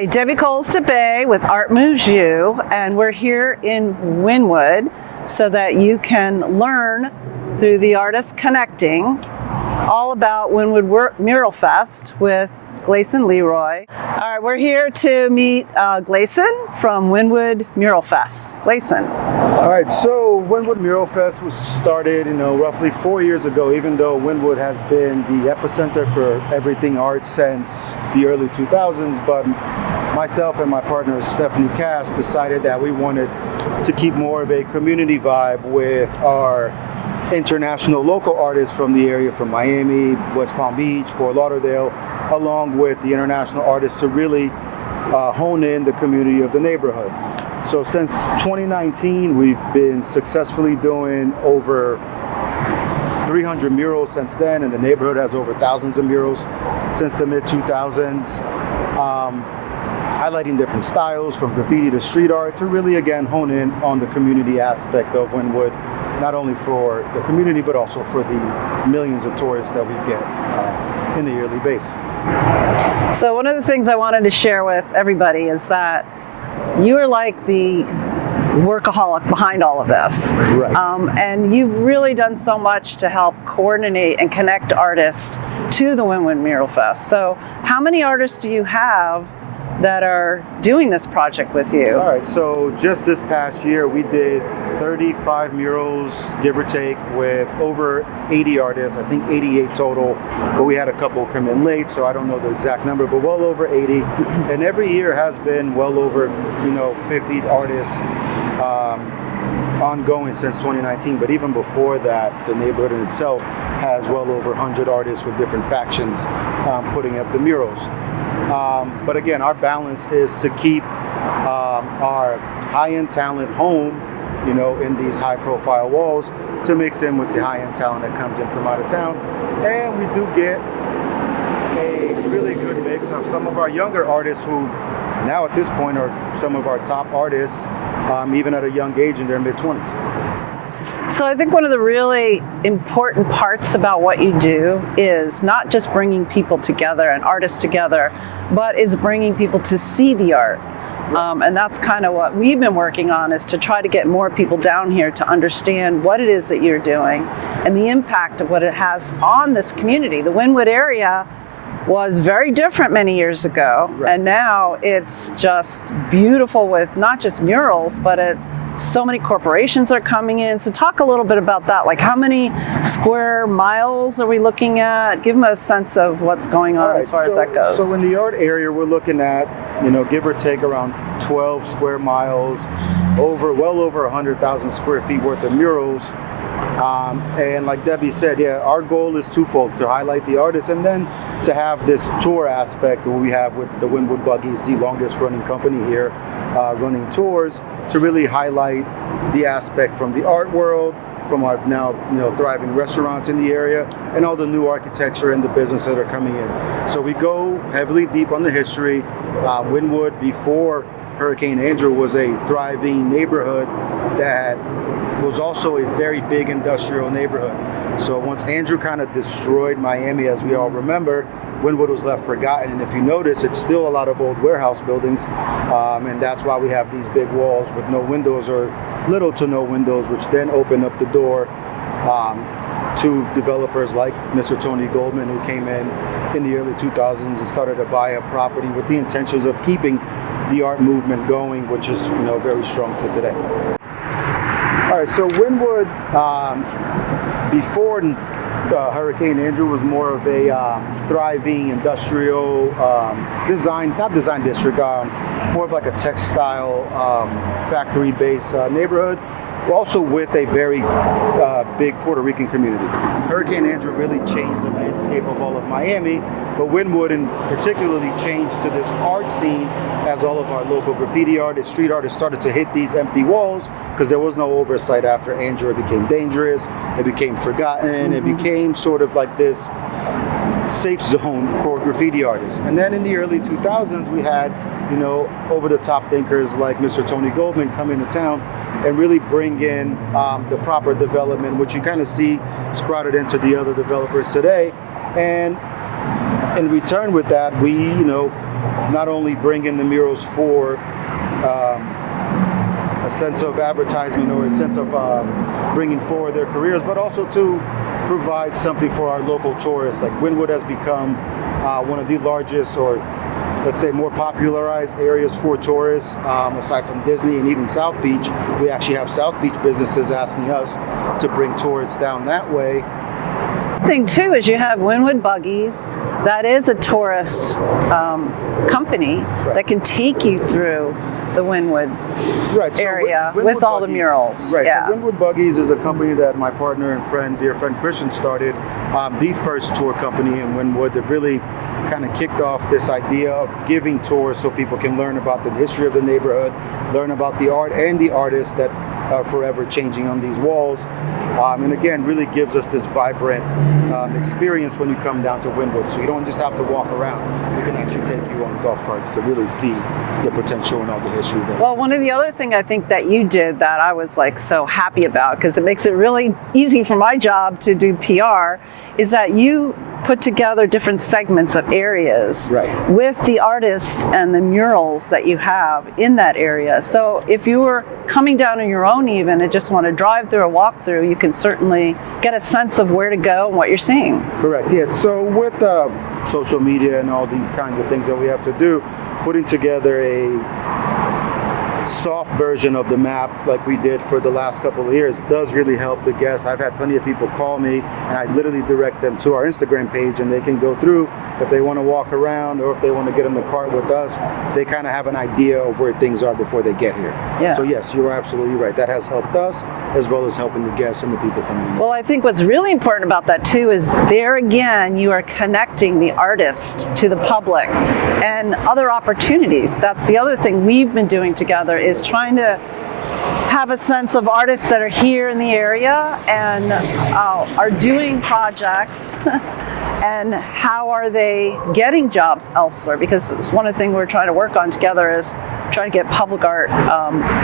Hi, Debbie Coles DeBay with Art Moves You, and we're here in Wynwood so that you can learn through the Artists Connecting all about Wynwood Mural Fest with Glayson Leroy. All right, we're here to meet Glayson from Wynwood Mural Fest. Glayson. All right, so Wynwood Mural Fest was started, roughly 4 years ago, even though Wynwood has been the epicenter for everything art since the early 2000s. But myself and my partner, Stephanie Cass, decided that we wanted to keep more of a community vibe with our international local artists from the area, from Miami, West Palm Beach, Fort Lauderdale, along with the international artists to really hone in the community of the neighborhood. So since 2019, we've been successfully doing over 300 murals since then, and the neighborhood has over thousands of murals since the mid-2000s, highlighting different styles from graffiti to street art to really, again, hone in on the community aspect of Wynwood, not only for the community, but also for the millions of tourists that we get in the yearly base. So one of the things I wanted to share with everybody is that you are like the workaholic behind all of this. Right. And you've really done so much to help coordinate and connect artists to the Wynwood Mural Fest. So how many artists do you have that are doing this project with you? All right, so just this past year, we did 35 murals, give or take, with over 80 artists, I think 88 total, but we had a couple come in late, so I don't know the exact number, but well over 80. And every year has been well over, 50 artists ongoing since 2019. But even before that, the neighborhood in itself has well over 100 artists with different factions putting up the murals. But again, our balance is to keep our high-end talent home, in these high-profile walls, to mix in with the high-end talent that comes in from out of town. And we do get a really good mix of some of our younger artists who now at this point are some of our top artists, even at a young age in their mid-20s. So I think one of the really important parts about what you do is not just bringing people together and artists together, but it's bringing people to see the art. And that's kind of what we've been working on, is to try to get more people down here to understand what it is that you're doing and the impact of what it has on this community. The Wynwood area was very different many years ago, right. And now it's just beautiful with not just murals, but it's so many corporations are coming in. So talk a little bit about that. Like, how many square miles are we looking at? Give them a sense of what's going on as far as that goes. So in the art area, we're looking at, give or take around 12 square miles, well over 100,000 square feet worth of murals. And like Debbie said, our goal is twofold: to highlight the artists and then to have this tour aspect that we have with the Wynwood Buggies, the longest running company here, running tours, to really highlight the aspect from the art world, from our now thriving restaurants in the area, and all the new architecture and the business that are coming in. So we go heavily deep on the history. Wynwood, before Hurricane Andrew, was a thriving neighborhood that was also a very big industrial neighborhood. So once Andrew kind of destroyed Miami, as we all remember, Wynwood was left forgotten. And if you notice, it's still a lot of old warehouse buildings. And that's why we have these big walls with no windows, or little to no windows, which then open up the door to developers like Mr. Tony Goldman, who came in the early 2000s and started to buy a property with the intentions of keeping the art movement going, which is very strong to today. All right, so Wynwood, before Hurricane Andrew, was more of a thriving industrial not design district, more of like a textile factory-based neighborhood, also with a very big Puerto Rican community. Hurricane Andrew really changed the landscape of all of Miami, but Wynwood in particularly changed to this art scene as all of our local graffiti artists, street artists started to hit these empty walls because there was no oversight after Andrew. It became dangerous, it became forgotten, it became sort of like this safe zone for graffiti artists. And then in the early 2000s, we had, over-the-top thinkers like Mr. Tony Goldman come into town and really bring in the proper development, which you kind of see sprouted into the other developers today. And in return with that, we, not only bring in the murals for a sense of advertisement or a sense of bringing forward their careers, but also to provide something for our local tourists. Like Wynwood has become one of the largest, or let's say more popularized areas for tourists, aside from Disney and even South Beach. We actually have South Beach businesses asking us to bring tourists down that way. Thing too is you have Wynwood Buggies. That is a tourist company that can take you through the Wynwood area with all the murals. Right. So Wynwood Buggies is a company that my partner and friend, dear friend Christian, started. The first tour company in Wynwood that really kind of kicked off this idea of giving tours so people can learn about the history of the neighborhood, learn about the art and the artists that are forever changing on these walls. And again, really gives us this vibrant experience when you come down to Wynwood. So you don't just have to walk around. We can actually take you on golf carts to really see the potential and all the history there. Well, one of the other thing I think that you did that I was like so happy about, because it makes it really easy for my job to do PR, is that you put together different segments of areas with the artists and the murals that you have in that area. So if you were coming down on your own even and just want to drive through or walk through, you can certainly get a sense of where to go and what you're seeing. Correct, yeah. So with social media and all these kinds of things that we have to do, putting together a soft version of the map like we did for the last couple of years does really help the guests. I've had plenty of people call me and I literally direct them to our Instagram page and they can go through if they want to walk around or if they want to get in the cart with us. They kind of have an idea of where things are before they get here. Yeah. So yes, you're absolutely right. That has helped us as well as helping the guests and the people coming in. Well, I think what's really important about that too is there again, you are connecting the artist to the public and other opportunities. That's the other thing we've been doing together, is trying to have a sense of artists that are here in the area and are doing projects and how are they getting jobs elsewhere, because it's one of the things we're trying to work on together is trying to get public art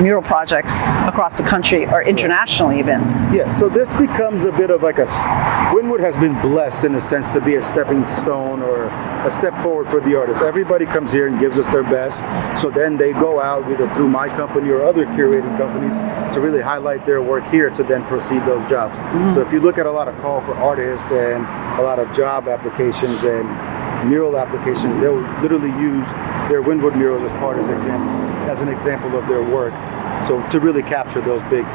mural projects across the country or internationally even. Yeah, so this becomes a bit of like Wynwood has been blessed in a sense to be a stepping stone or a step forward for the artists. Everybody comes here and gives us their best, so then they go out either through my company or other curating companies to really highlight their work here to then proceed those jobs. So if you look at a lot of call for artists and a lot of job applications and mural applications, they'll literally use their Wynwood murals as part as an example of their work. So to really capture those big,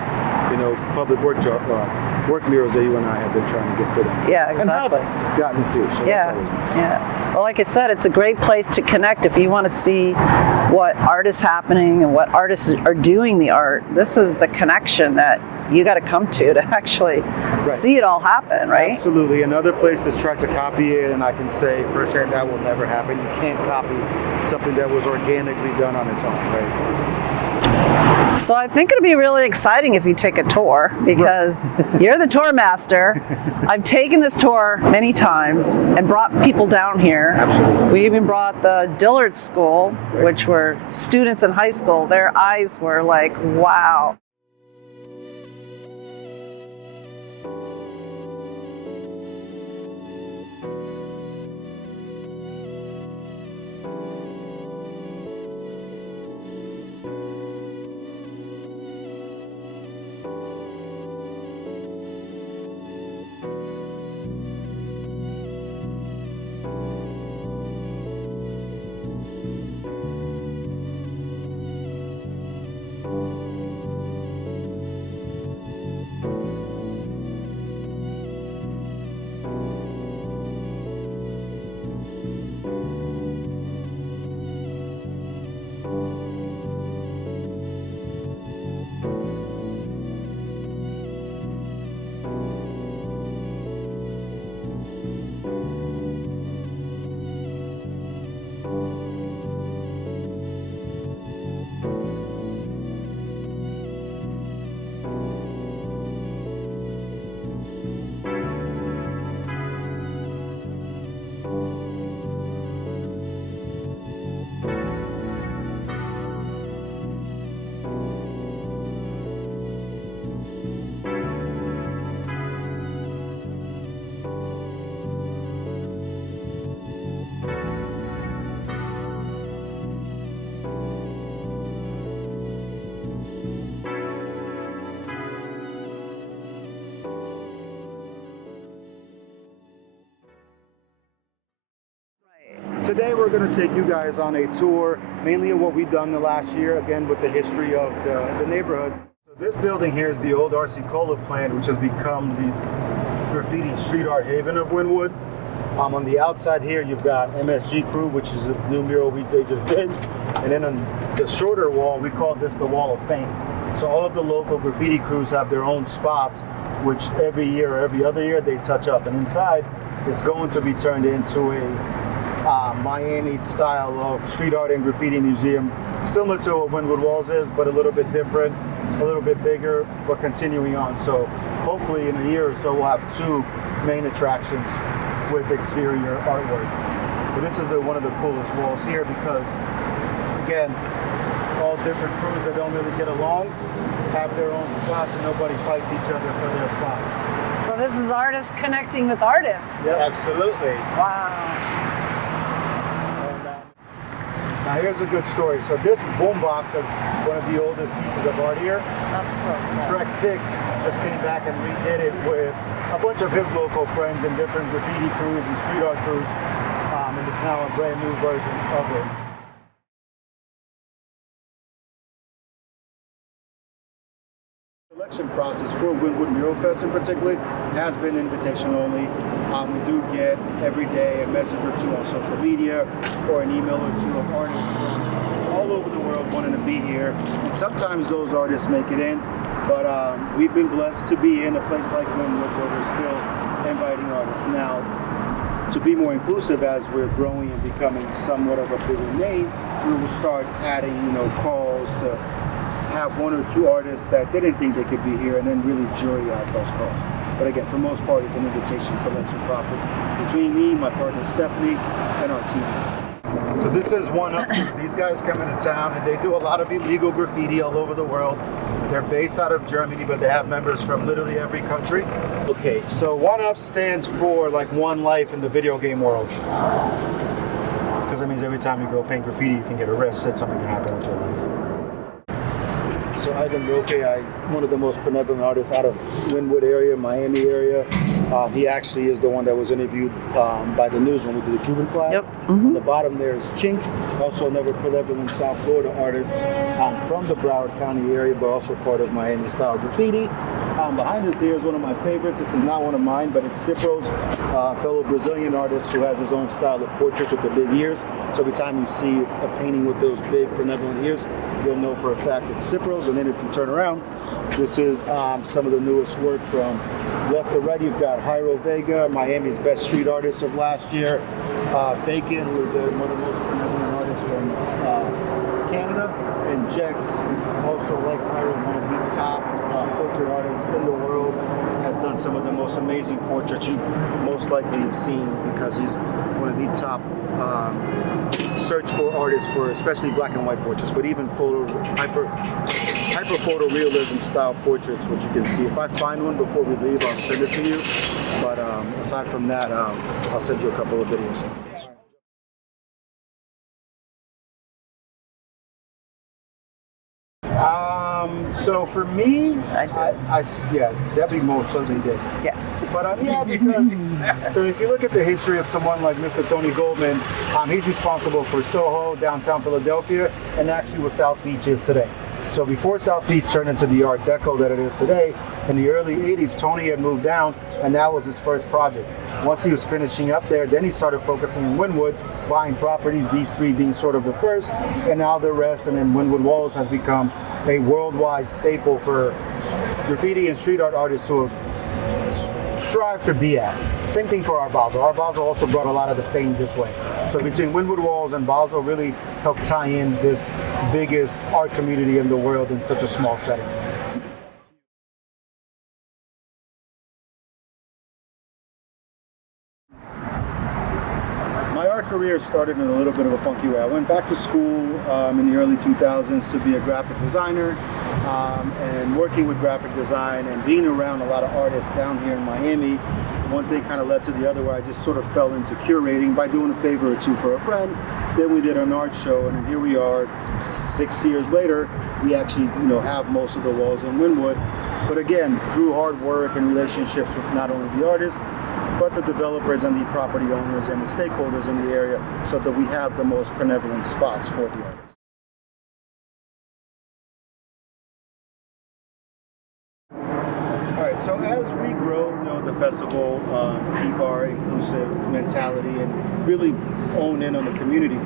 public work murals that you and I have been trying to get for them. Yeah, exactly. And have gotten a few, so that's always nice. Yeah. Well, like I said, it's a great place to connect if you want to see what art is happening and what artists are doing the art. This is the connection that you got to come to actually see it all happen, right? Absolutely. And other places try to copy it, and I can say firsthand that will never happen. You can't copy something that was organically done on its own, right? So I think it'll be really exciting if you take a tour, because you're the tour master. I've taken this tour many times and brought people down here. Absolutely. We even brought the Dillard School, which were students in high school. Their eyes were like, wow. Today we're going to take you guys on a tour, mainly of what we've done the last year, again with the history of the neighborhood. So this building here is the old R.C. Cola plant, which has become the graffiti street art haven of Wynwood. On the outside here, you've got MSG Crew, which is a new mural they just did. And then on the shorter wall, we call this the Wall of Fame. So all of the local graffiti crews have their own spots, which every year or every other year they touch up. And inside, it's going to be turned into a Miami style of street art and graffiti museum, similar to what Wynwood Walls is, but a little bit different, a little bit bigger, but continuing on. So hopefully in a year or so, we'll have two main attractions with exterior artwork. But this is one of the coolest walls here because, again, all different crews that don't really get along have their own spots and nobody fights each other for their spots. So this is artists connecting with artists. Yep. Absolutely. Wow. Now here's a good story. So this boombox is one of the oldest pieces of art here. That's so cool. Trek 6 just came back and redid it with a bunch of his local friends and different graffiti crews and street art crews. And it's now a brand new version of it. The selection process for Wynwood Mural Fest in particular has been invitation only. We do get every day a message or two on social media or an email or two of artists from all over the world wanting to be here. And sometimes those artists make it in, but we've been blessed to be in a place like Wynwood where we're still inviting artists. Now, to be more inclusive as we're growing and becoming somewhat of a bigger name, we will start adding, calls to have one or two artists that didn't think they could be here and then really jury out those calls. But again, for most part, it's an invitation selection process between me, my partner Stephanie, and our team. So this is one up here. These guys come into town and they do a lot of illegal graffiti all over the world. They're based out of Germany, but they have members from literally every country. Okay. So One Up stands for like one life in the video game world. Because that means every time you go paint graffiti, you can get arrested, something can happen with your life. So Ivan Roque, one of the most benevolent artists out of Wynwood area, Miami area. He actually is the one that was interviewed by the news when we did the Cuban flag. Yep. On the bottom there is Chink, also another benevolent South Florida artist from the Broward County area, but also part of Miami style graffiti. Behind us here is one of my favorites. This is not one of mine, but it's Cipro's, fellow Brazilian artist who has his own style of portraits with the big ears. So every time you see a painting with those big benevolent ears, you'll know for a fact it's Cipro's. And then if you turn around, this is some of the newest work from left to right. You've got Jairo Vega, Miami's best street artist of last year. Bacon, who is one of the most benevolent artists from Canada. And Jex, also like Jairo, one of the top portrait artists in the world, has done some of the most amazing portraits you most likely have seen because he's one of the top search for artists for especially black and white portraits, but even hyper photorealism style portraits, which you can see. If I find one before we leave, I'll send it to you. But aside from that, I'll send you a couple of videos. So for me, yeah, Debbie most certainly did. Yeah. But yeah, because so if you look at the history of someone like Mr. Tony Goldman, he's responsible for Soho, downtown Philadelphia, and actually what South Beach is today. So before South Beach turned into the Art Deco that it is today, in the early 80s, Tony had moved down, and that was his first project. Once he was finishing up there, then he started focusing in Wynwood, buying properties, these three being sort of the first, and now the rest, and then Wynwood Walls has become a worldwide staple for graffiti and street art artists who strive to be at. Same thing for Art Basel. Art Basel also brought a lot of the fame this way. So between Wynwood Walls and Basel really helped tie in this biggest art community in the world in such a small setting. My art career started in a little bit of a funky way. I went back to school in the early 2000s to be a graphic designer, and working with graphic design and being around a lot of artists down here in Miami, one thing kind of led to the other where I just sort of fell into curating by doing a favor or two for a friend. Then we did an art show, and here we are 6 years later. We actually have most of the walls in Wynwood. But again, through hard work and relationships with not only the artists, but the developers and the property owners and the stakeholders in the area so that we have the most benevolent spots for the artists. All right, so as we grow, the festival, keep our inclusive mentality and really own in on the community,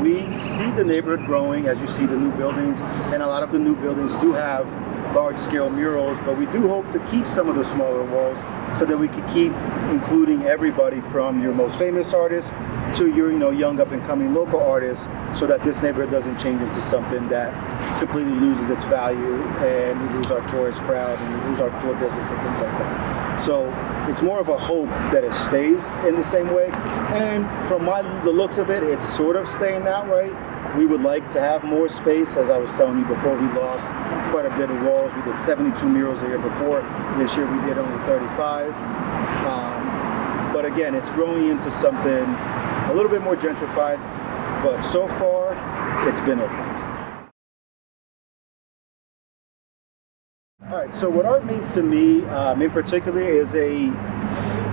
we see the neighborhood growing as you see the new buildings, and a lot of the new buildings do have large-scale murals, but we do hope to keep some of the smaller walls so that we can keep including everybody from your most famous artists to your young up-and-coming local artists, so that this neighborhood doesn't change into something that completely loses its value and we lose our tourist crowd and we lose our tour business and things like that. So it's more of a hope that it stays in the same way, and from the looks of it, it's sort of staying that way. We would like to have more space. As I was telling you before, we lost quite a bit of walls. We did 72 murals the year before. This year we did only 35. But again, it's growing into something a little bit more gentrified, but so far it's been okay. All right, so what art means to me in particular is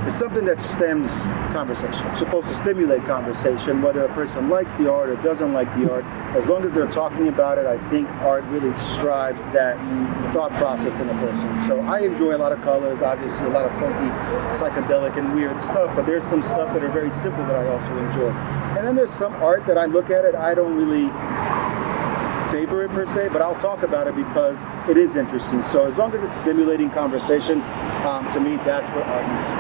something that stems conversation. It's supposed to stimulate conversation, whether a person likes the art or doesn't like the art. As long as they're talking about it, I think art really strives that thought process in a person. So I enjoy a lot of colors, obviously a lot of funky, psychedelic and weird stuff, but there's some stuff that are very simple that I also enjoy. And then there's some art that I look at it, I don't really favor it per se, but I'll talk about it because it is interesting. So as long as it's stimulating conversation, to me, that's what art means.